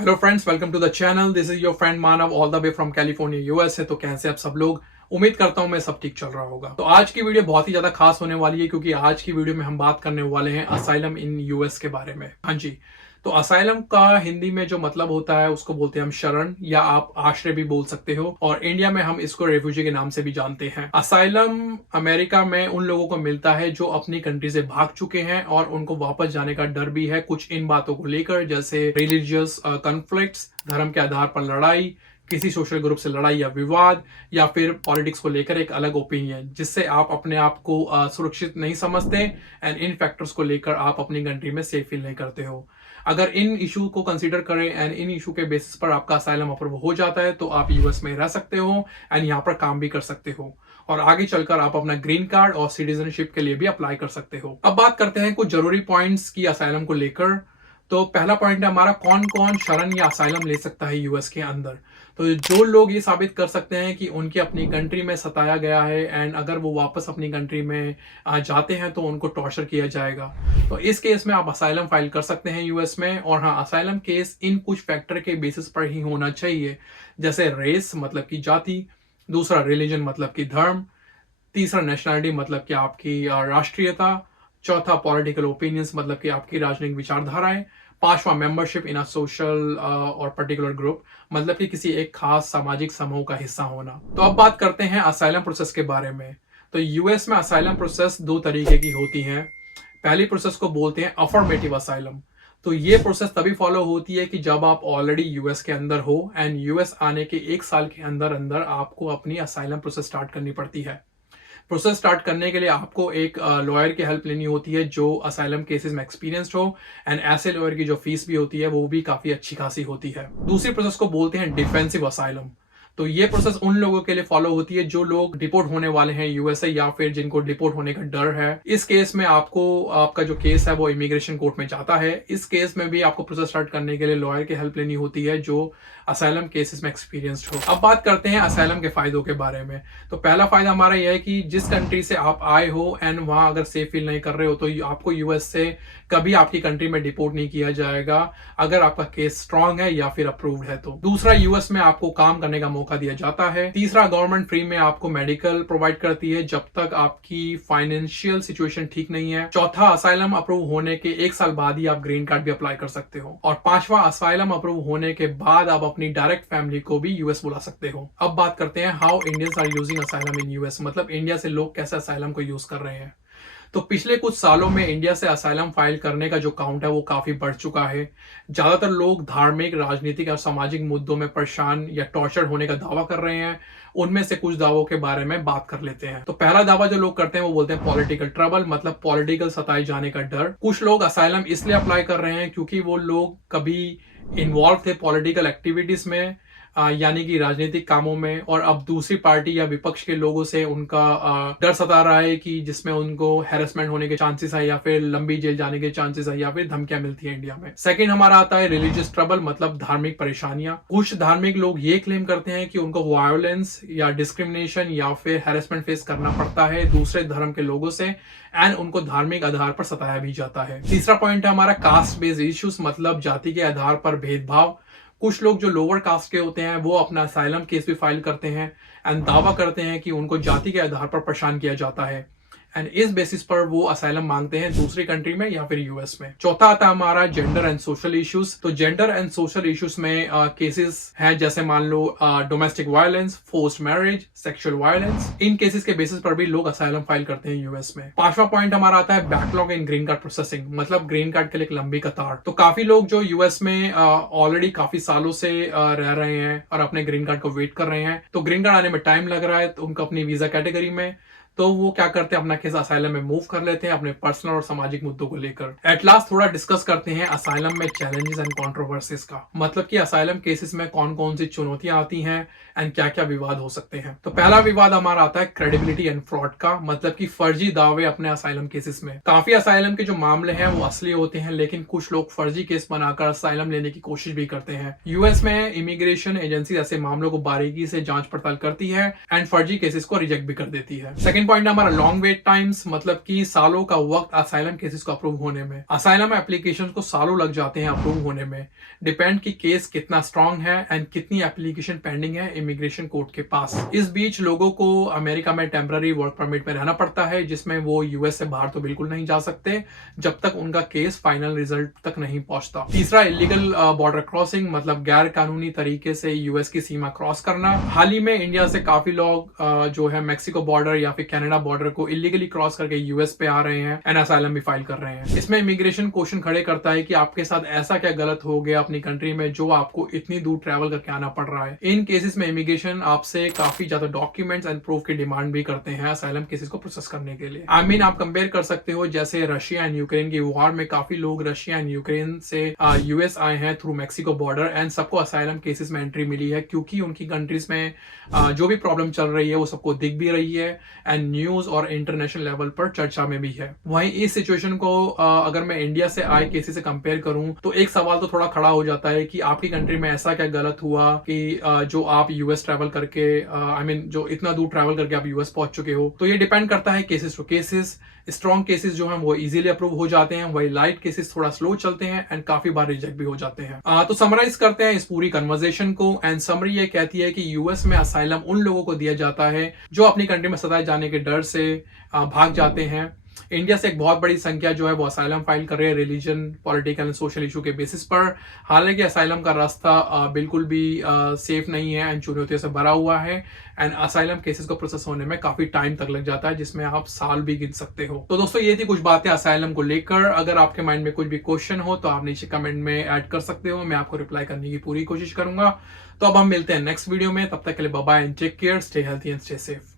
Hello friends, welcome to the channel. This is your friend Manav all the way from California USA. तो कैसे आप सब लोग? उम्मीद करता हूं मैं सब ठीक चल रहा होगा। तो आज की वीडियो बहुत ही ज्यादा खास होने वाली है क्योंकि आज की वीडियो में हम बात करने वाले हैं असाइलम इन यूएस के बारे में। हाँ जी। तो असाइलम का हिंदी में जो मतलब होता है उसको बोलते हैं हम शरण, या आप आश्रय भी बोल सकते हो, और इंडिया में हम इसको रेफ्यूजी के नाम से भी जानते हैं। असाइलम अमेरिका में उन लोगों को मिलता है जो अपनी कंट्री से भाग चुके हैं और उनको वापस जाने का डर भी है कुछ इन बातों को लेकर, जैसे रिलीजियस कॉन्फ्लिक्ट्स, धर्म के आधार पर लड़ाई, किसी सोशल ग्रुप से लड़ाई या विवाद, या फिर पॉलिटिक्स को लेकर एक अलग ओपिनियन जिससे आप अपने आप को सुरक्षित नहीं समझते, एंड इन फैक्टर्स को लेकर आप अपनी कंट्री में सेफ फील नहीं करते हो। अगर इन इशू को कंसीडर करें एंड इन इशू के बेसिस पर आपका असाइलम अप्रूव हो जाता है तो आप यूएस में रह सकते हो एंड यहाँ पर काम भी कर सकते हो, और आगे चलकर आप अपना ग्रीन कार्ड और सिटीजनशिप के लिए भी अप्लाई कर सकते हो। अब बात करते हैं कुछ जरूरी पॉइंट्स की असाइलम को लेकर। तो पहला पॉइंट है हमारा, कौन कौन शरण या असाइलम ले सकता है यूएस के अंदर। तो जो लोग ये साबित कर सकते हैं कि उनकी अपनी कंट्री में सताया गया है एंड अगर वो वापस अपनी कंट्री में जाते हैं तो उनको टॉर्चर किया जाएगा, तो इस केस में आप असाइलम फाइल कर सकते हैं यूएस में। और हाँ, असाइलम केस इन कुछ फैक्टर के बेसिस पर ही होना चाहिए, जैसे रेस मतलब की जाति, दूसरा रिलीजन मतलब की धर्म, तीसरा नेशनलिटी मतलब कि आपकी राष्ट्रीयता, चौथा पॉलिटिकल ओपिनियंस मतलब कि आपकी राजनीतिक विचारधाराएं, पांचवा मेंबरशिप इन अ सोशल और पर्टिकुलर ग्रुप मतलब कि किसी एक खास सामाजिक समूह का हिस्सा होना। तो अब बात करते हैं असाइलम प्रोसेस के बारे में। तो यूएस में असाइलम प्रोसेस दो तरीके की होती है। पहली प्रोसेस को बोलते हैं अफर्मेटिव असाइलम। तो ये प्रोसेस तभी फॉलो होती है कि जब आप ऑलरेडी यूएस के अंदर हो एंड यूएस आने के एक साल के अंदर अंदर आपको अपनी असाइलम प्रोसेस स्टार्ट करनी पड़ती है। प्रोसेस स्टार्ट करने के लिए आपको एक लॉयर की हेल्प लेनी होती है जो असाइलम केसेस में एक्सपीरियंस्ड हो, एंड ऐसे लॉयर की जो फीस भी होती है वो भी काफी अच्छी खासी होती है। दूसरी प्रोसेस को बोलते हैं डिफेंसिव असाइलम। तो ये प्रोसेस उन लोगों के लिए फॉलो होती है जो लोग डिपोर्ट होने वाले हैं यूएसए या फिर जिनको डिपोर्ट होने का डर है। इस केस में आपको आपका जो केस है वो इमिग्रेशन कोर्ट में जाता है। इस केस में भी आपको प्रोसेस स्टार्ट करने के लिए लॉयर की हेल्प लेनी होती है जो असाइलम केसेस में एक्सपीरियंस्ड हो। अब बात करते हैं असाइलम के फायदों के बारे में। तो पहला फायदा हमारा यह है कि जिस कंट्री से आप आए हो एंड वहां अगर सेफ फील नहीं कर रहे हो तो आपको यूएस से कभी आपकी कंट्री में डिपोर्ट नहीं किया जाएगा अगर आपका केस स्ट्रांग है या फिर अप्रूव्ड है। तो दूसरा, यूएस में आपको काम करने का मौका दिया जाता है। तीसरा, गवर्नमेंट फ्री में आपको मेडिकल प्रोवाइड करती है जब तक आपकी फाइनेंशियल सिचुएशन ठीक नहीं है। चौथा, असाइलम अप्रूव होने के एक साल बाद ही आप ग्रीन कार्ड भी अप्लाई कर सकते हो। और पांचवा, असाइलम अप्रूव होने के बाद आप अपनी डायरेक्ट फैमिली को भी यूएस बुला सकते हो। अब बात करते हैं how Indians are using asylum in US, मतलब इंडिया से लोग कैसे असाइलम को यूज कर रहे हैं। तो पिछले कुछ सालों में इंडिया से असाइलम फाइल करने का जो काउंट है वो काफी बढ़ चुका है। ज्यादातर लोग धार्मिक, राजनीतिक और सामाजिक मुद्दों में परेशान या टॉर्चर होने का दावा कर रहे हैं। उनमें से कुछ दावों के बारे में बात कर लेते हैं। तो पहला दावा जो लोग करते हैं वो बोलते हैं पॉलिटिकल ट्रबल, मतलब पॉलिटिकल सताए जाने का डर। कुछ लोग असाइलम इसलिए अप्लाई कर रहे हैं क्योंकि वो लोग कभी इन्वॉल्व थे पॉलिटिकल एक्टिविटीज में, यानी कि राजनीतिक कामों में, और अब दूसरी पार्टी या विपक्ष के लोगों से उनका डर सता रहा है कि जिसमें उनको हैरेसमेंट होने के चांसेस है या फिर लंबी जेल जाने के चांसेस है या फिर धमकियां मिलती है इंडिया में। सेकंड हमारा आता है रिलीजियस ट्रबल, मतलब धार्मिक परेशानियां। कुछ धार्मिक लोग ये क्लेम करते हैं कि उनको वायलेंस या डिस्क्रिमिनेशन या फिर हैरेसमेंट फेस करना पड़ता है दूसरे धर्म के लोगों से, एंड उनको धार्मिक आधार पर सताया भी जाता है। तीसरा पॉइंट है हमारा कास्ट बेस्ड इश्यूज, मतलब जाति के आधार पर भेदभाव। कुछ लोग जो लोअर कास्ट के होते हैं वो अपना असाइलम केस भी फाइल करते हैं एंड दावा करते हैं कि उनको जाति के आधार पर परेशान किया जाता है, एंड इस बेसिस पर वो असाइलम मांगते हैं दूसरी कंट्री में या फिर यूएस में। चौथा आता है हमारा जेंडर एंड सोशल इश्यूज। तो जेंडर एंड सोशल इश्यूज में केसेस हैं जैसे मान लो domestic violence, forced marriage, sexual violence. इन केसेस के बेसिस पर भी लोग असाइलम फाइल करते हैं यूएस में। पांचवा पॉइंट हमारा आता है बैकलॉग इन ग्रीन कार्ड प्रोसेसिंग, मतलब ग्रीन कार्ड के लिए एक लंबी कतार। तो काफी लोग जो यूएस में ऑलरेडी काफी सालों से रह रहे हैं और अपने ग्रीन कार्ड को वेट कर रहे हैं, तो ग्रीन कार्ड आने में टाइम लग रहा है तो उनको अपनी वीजा कैटेगरी में, तो वो क्या करते हैं अपना केस असाइलम में मूव कर लेते हैं अपने पर्सनल और सामाजिक मुद्दों को लेकर। एट लास्ट थोड़ा डिस्कस करते हैं असाइलम में चैलेंजेस एंड कंट्रोवर्सीज का, मतलब कि असाइलम केसेस में कौन कौन सी चुनौतियां आती हैं एंड क्या क्या विवाद हो सकते हैं। तो पहला विवाद हमारा आता है क्रेडिबिलिटी एंड फ्रॉड का, मतलब कि फर्जी दावे अपने असाइलम केसेस में। काफी असाइलम के जो मामले हैं वो असली होते हैं, लेकिन कुछ लोग फर्जी केस बनाकर असाइलम लेने की कोशिश भी करते हैं। यूएस में इमिग्रेशन एजेंसी ऐसे मामलों को बारीकी से जांच पड़ताल करती है एंड फर्जी केसेस को रिजेक्ट भी कर देती है। सेकंड पॉइंट है हमारा लॉन्ग वेट टाइम्स, मतलब कि सालों का वक्त असाइलम केसेस को अप्रूव होने में। असाइलम एप्लीकेशन को सालों लग जाते हैं अप्रूव होने में। डिपेंड की केस कितना स्ट्रांग है एंड कितनी एप्लीकेशन पेंडिंग है इमिग्रेशन कोर्ट के पास। इस बीच लोगों को अमेरिका में टेम्पररी वर्क परमिट में रहना पड़ता है, जिसमें वो यूएस से बाहर तो बिल्कुल नहीं जा सकते जब तक उनका केस फाइनल रिजल्ट तक नहीं पहुंचता। तीसरा, इलीगल बॉर्डर क्रॉसिंग, मतलब गैर कानूनी तरीके से यूएस की सीमा क्रॉस करना। हाल ही में इंडिया से काफी लोग जो है मैक्सिको बॉर्डर या फिर कनाडा बॉर्डर को इलीगली क्रॉस करके यूएस पे आ रहे हैं एंड असाइलम भी फाइल कर रहे हैं। इसमें इमिग्रेशन क्वेश्चन खड़े करता है कि आपके साथ ऐसा क्या गलत हो गया अपनी कंट्री में जो आपको इतनी दूर ट्रैवल करके आना पड़ रहा है। इन केसेस में इमिग्रेशन आपसे काफी ज्यादा डॉक्यूमेंट्स एंड प्रूफ की डिमांड भी करते हैं असाइलम केसेस को प्रोसेस करने के लिए। आई मीन आप कंपेयर कर सकते हो जैसे रशिया एंड यूक्रेन की वॉर में काफी लोग रशिया एंड यूक्रेन से यूएस आए हैं थ्रू मैक्सिको बॉर्डर एंड सबको असाइलम केसेस में एंट्री मिली है, क्योंकि उनकी कंट्रीज में जो भी प्रॉब्लम चल रही है वो सबको दिख भी रही है एंड न्यूज और इंटरनेशनल लेवल पर चर्चा में भी है। वहीं इस सिचुएशन को अगर मैं इंडिया से आए केसेस से कंपेयर करूं तो एक सवाल तो थोड़ा खड़ा हो जाता है कि आपकी कंट्री में ऐसा क्या गलत हुआ कि जो आप यूएस ट्रैवल करके जो इतना दूर ट्रैवल करके आप यूएस पहुंच चुके हो। तो ये डिपेंड करता है cases to cases. Strong cases जो हैं वो इजीली अप्रूव हो जाते हैं, वही लाइट केसेस थोड़ा स्लो चलते हैं एंड काफी बार रिजेक्ट भी हो जाते हैं। तो समराइज करते हैं इस पूरी कन्वर्सेशन को एंड समरी ये कहती है कि यूएस में असाइलम उन लोगों को दिया जाता है जो अपनी कंट्री में सताए जाने के डर से भाग जाते हैं। इंडिया से एक बहुत बड़ी संख्या जो है वो असाइलम फाइल कर रहे हैं religion, political and social issue के बेसिस पर। हालांकि असाइलम का रास्ता बिल्कुल भी सेफ नहीं है एंड चुनौतियों से भरा हुआ है एंड असाइलम केसेस को प्रोसेस होने में काफी टाइम तक लग जाता है, जिसमें आप साल भी गिन सकते हो। तो दोस्तों ये थी कुछ बातें असाइलम को लेकर। अगर आपके माइंड में कुछ भी क्वेश्चन हो तो आप नीचे कमेंट में ऐड कर सकते हो, मैं आपको रिप्लाई करने की पूरी कोशिश करूंगा। तो अब हम मिलते हैं नेक्स्ट वीडियो में, तब तक के लिए bye bye and take care, stay healthy and stay safe.